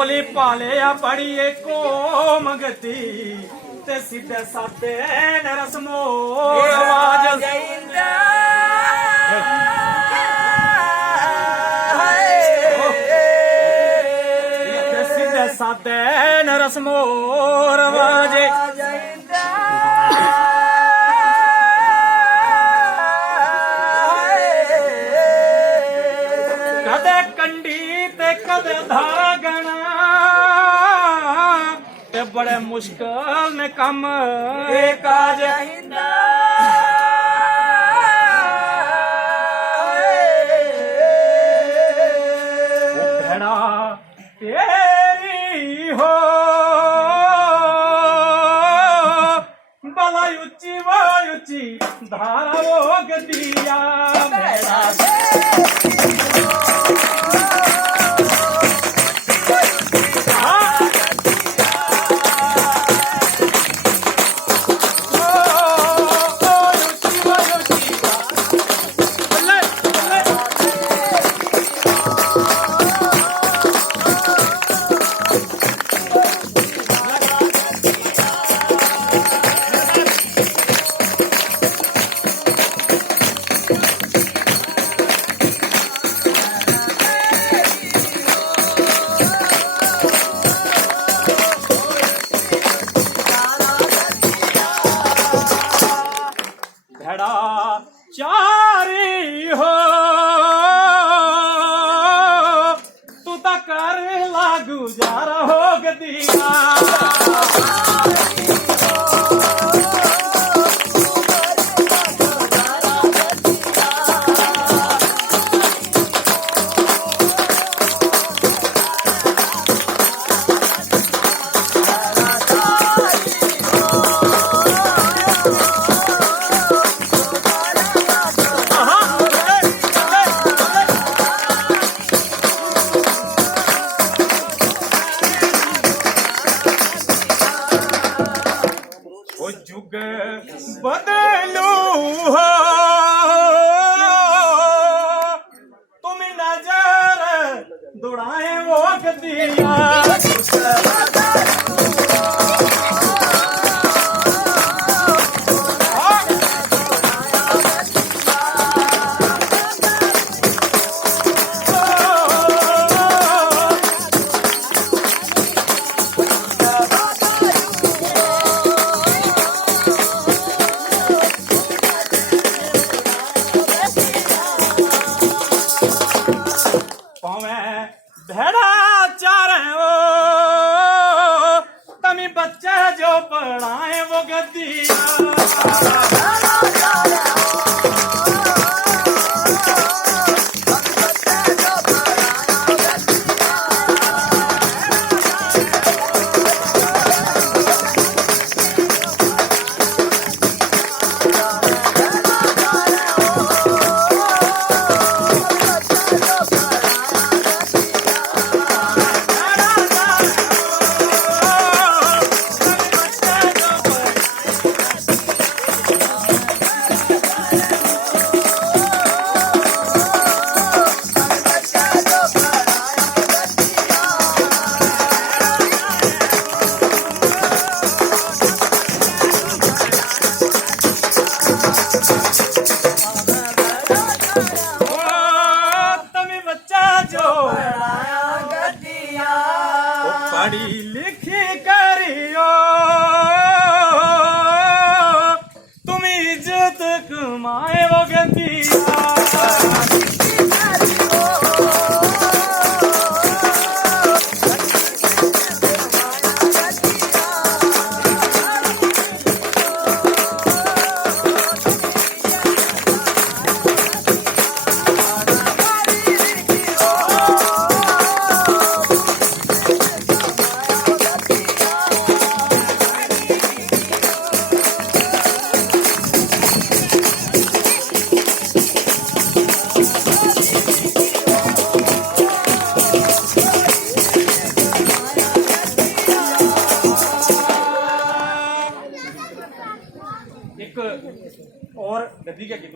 भोली पालिया बड़ी को मंगती ते सीधे साधे रस्मो रवाज सीधे साधे रस्मो रवाज कदे कंडी ते कदे धारा गणा ते बड़े मुश्किल ने कम काज भेड़ा तेरी हो बला उच्ची वायुची धारा वो गदिया भेड़ा चारी हो तू तो कर ला गुजारा हो गदिया जुग बदलू हो तुम नजर दुड़ाए वो गदिया भेड़ा चारे वो तमी बच्चे जो पढ़ाए वो गदिया पढ़ी लिखी करियो तुम इज्जत कमाए वो गदिया एक और गद्दी क्या की